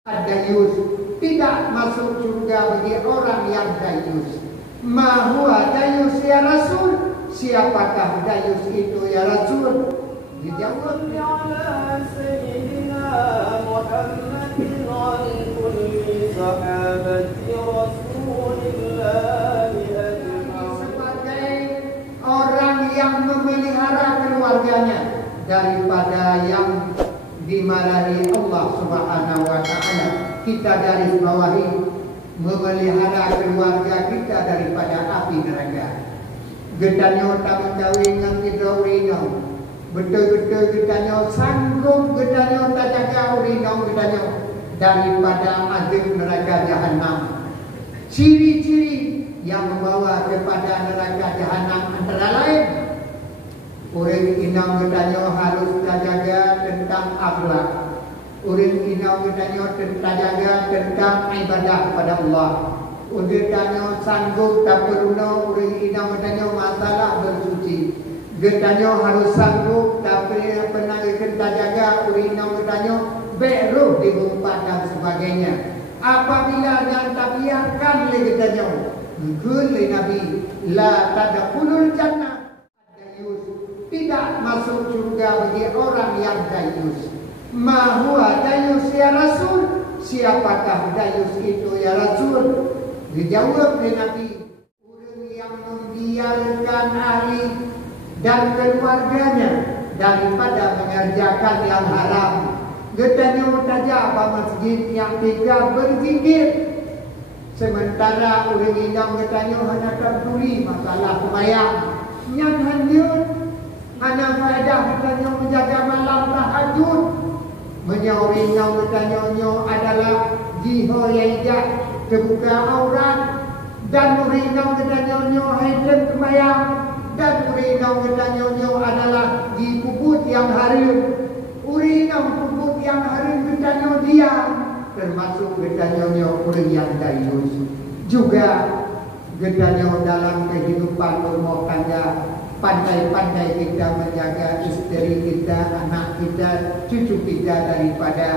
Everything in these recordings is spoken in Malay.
Dayus, tidak masuk surga bagi orang yang dayus. Ma huwa dayus ya Rasul? Siapakah dayus itu ya Rasul? Dijawab ala sayyidina Muhammadin wa kulli sahabati Rasulillah ajma'in. Sebagai orang yang memelihara keluarganya daripada yang dimarahi Allah Subhanahu wa taala. Kita garis bawahi memelihara keluarga kita daripada api neraka. Getanyo tak mengkawin dengan kita urinau. Betul-betul getanyo sanggup getanyo tak jaga urinau getanyo daripada azab neraka jahanam. Ciri-ciri yang membawa kepada neraka jahanam antara lain, orang inau getanyo harus terjaga tentang akhlak. Orang inau getanyo terjaga tentang ibadah kepada Allah. Orang getanyo sanggup tak perlu orang inau getanyo masalah bersuci. Getanyo harus sanggup tak pernah terjaga orang inau getanyo beruh diumpat dan sebagainya. Apabila yang tak biarkan oleh getanyo, oleh Nabi, la tadkhulul jannah. Tidak masuk surga bagi orang yang dayus. Ma huwa dayus ya Rasul? Siapakah dayus itu ya Rasul? Dijawab oleh Nabi, orang yang membiarkan ahli dan keluarganya daripada mengerjakan yang haram. Getanyo saja apa masjid yang tiga berzikir, sementara orang indang getanyo hanya peduli masalah sembahyang. Yang hanyut mana faedah getanyo menjaga malam tahajud. Menyaurinau getanyo adalah jiho yaijah terbuka aurat, dan urinau getanyo haidem sembahyang, dan urinau getanyo adalah di puput yang harim. Urinau puput yang harim getanyo diam, termasuk getanyo orang yang dayus. Juga getanyo dalam kehidupan rumah tangga, pandai-pandai kita menjaga istri kita, anak kita, cucu kita daripada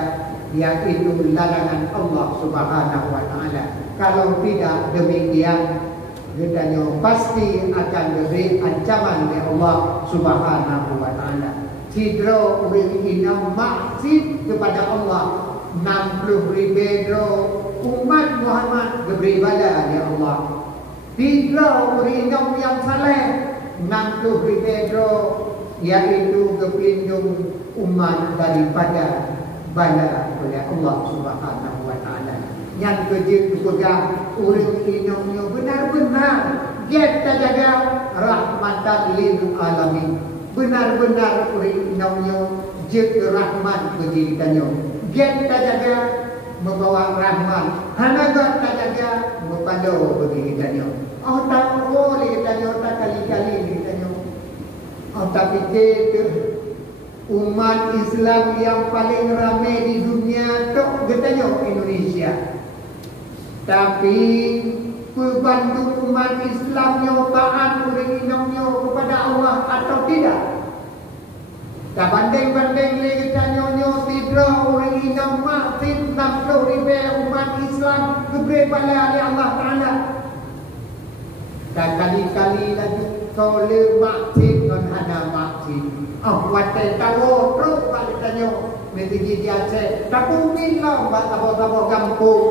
yang itu larangan Allah Subhanahu wa taala. Kalau tidak demikian, getanyo pasti akan diberi ancaman oleh Allah Subhanahu wa taala. Sidro orang inam maksud kepada Allah 60,000 umat Muhammad diberi bala oleh Allah. Sidro orang inam yang saleh 60,000 yaitu kepelindung umat daripada bala oleh Allah Subhanahu wa taala. Yang kerja pegang orang inamnya benar-benar kita jaga rahmatan lil alamin. Benar-benar orang inamnya jaga rahmat bagi kita. Kita jaga membawa rahmat. Hanaga kita jaga mempandu bagi kita. Oh tak boleh kita tak kali-kali kita. Oh tapi kita umat Islam yang paling ramai di dunia tok getanyo Indonesia. Tapi pembantu umat Islamnya taat orang inamnya kepada Allah atau tidak? Tak banding-banding lagi getanyo tidak orang inam maksud 60,000 umat Islam diberi bala oleh Allah Taala. Dan kali-kali lagi tole maksud non ada maksud. Watai tahu terus balik tanya mesti dia cek. Tapi minlah bapa-bapa kampung.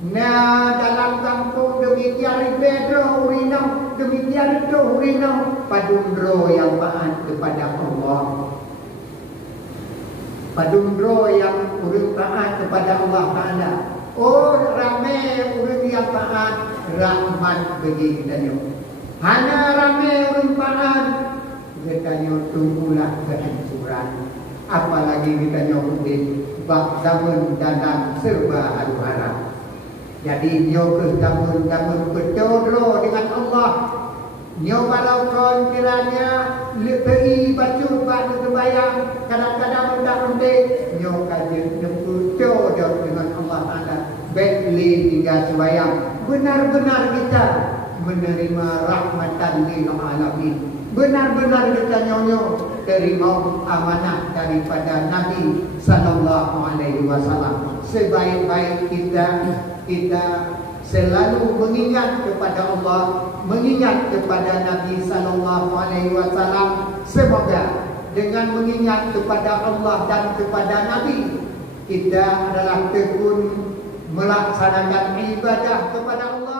Nah dalam kampung demikian Pedro urinau, demikian itu urinau padundro yang taat kepada Allah. Padundro yang urut taat kepada Allah Taala. Oh ramai urut yang taat, rahmat bagi kita. Hanya ramai urut taat, kita tunggulah kehancuran. Apalagi kita di bab zaman dalam serba haru-hara. Jadi nyo kegamun-gamun berdoa dengan Allah. Nyo kalau kon kiranya lebih baca pada sembahyang, kadang-kadang mendak-mendik nyo kaji berdoa dengan Allah Taala. Baiklah hingga sembahyang. Benar-benar kita menerima rahmatan lil alamin. Benar-benar kita nyo terima amanah daripada Nabi sallallahu alaihi wasallam. sebaik-baik kita selalu mengingat kepada Allah, mengingat kepada Nabi sallallahu alaihi wasallam. Semoga dengan mengingat kepada Allah dan kepada Nabi, kita adalah tekun melaksanakan ibadah kepada Allah.